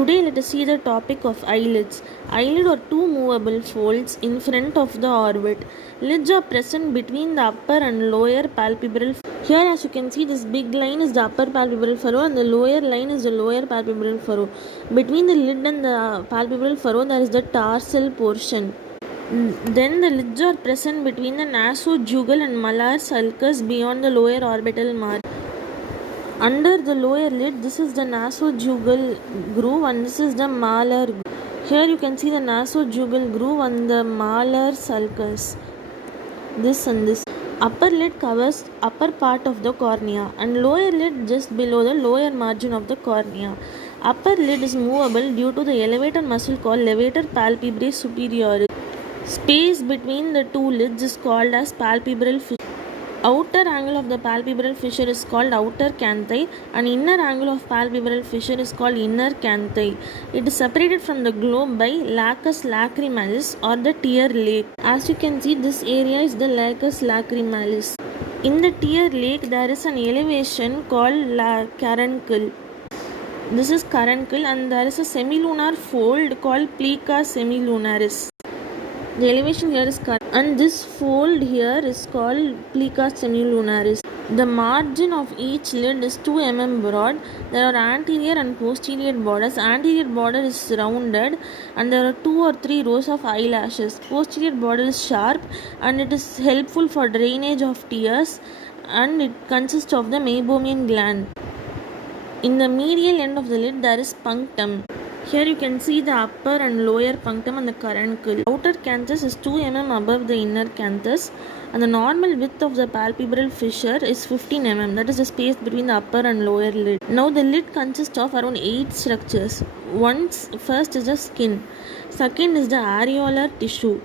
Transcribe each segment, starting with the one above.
Today let us see the topic of eyelids. Eyelids are two movable folds in front of the orbit. Lids are present between the upper and lower palpebral. Here as you can see, this big line is the upper palpebral furrow and the lower line is the lower palpebral furrow. Between the lid and the palpebral furrow there is the tarsal portion. Then the lids are present between the nasojugal and malar sulcus beyond the lower orbital margin. Under the lower lid, this is the nasojugal groove and this is the malar groove. Here you can see the nasojugal groove and the malar sulcus. This and this. Upper lid covers upper part of the cornea and lower lid just below the lower margin of the cornea. Upper lid is movable due to the elevator muscle called levator palpebrae superioris. Space between the two lids is called as palpebral fissure. Outer angle of the palpebral fissure is called outer canthi and inner angle of palpebral fissure is called inner canthi. It is separated from the globe by lacus lacrimalis or the tear lake. As you can see, this area is the lacus lacrimalis. In the tear lake there is an elevation called caruncle. This is caruncle and there is a semilunar fold called plica semilunaris. The elevation here is correct and this fold here is called plica semilunaris. The margin of each lid is 2 mm broad. There are anterior and posterior borders. Anterior border is rounded and there are 2 or 3 rows of eyelashes. Posterior border is sharp and it is helpful for drainage of tears and it consists of the meibomian gland. In the medial end of the lid there is punctum. Here you can see the upper and lower punctum and the caruncle. Outer canthus is 2 mm above the inner canthus and the normal width of the palpebral fissure is 15 mm. That is the space between the upper and lower lid. Now the lid consists of around 8 structures. First is the skin. Second is the areolar tissue.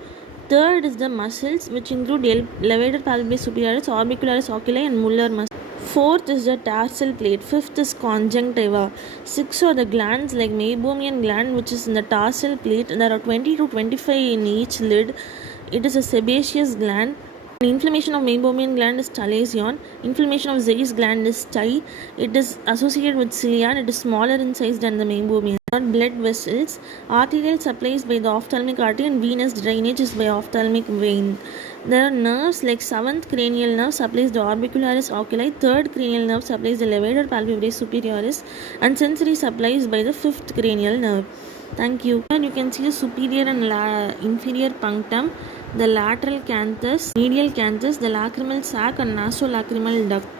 Third is the muscles which include levator palpebrae superioris, orbicularis oculi and muller muscles. Fourth is the tarsal plate. Fifth is conjunctiva. Six are the glands like meibomian gland which is in the tarsal plate. There are 20 to 25 in each lid. It is a sebaceous gland. Inflammation of meibomian gland is chalazion. Inflammation of Zeiss gland is Stye. It is associated with cilia and it is smaller in size than the meibomian. Blood vessels. Arterial supply is by the ophthalmic artery and venous drainage is by ophthalmic vein. There are nerves like 7th cranial nerve supplies the orbicularis oculi, 3rd cranial nerve supplies the levator palpebrae superioris and sensory supplies by the 5th cranial nerve. Thank you. And you can see the superior and inferior punctum, the lateral canthus, medial canthus, the lacrimal sac and nasolacrimal duct.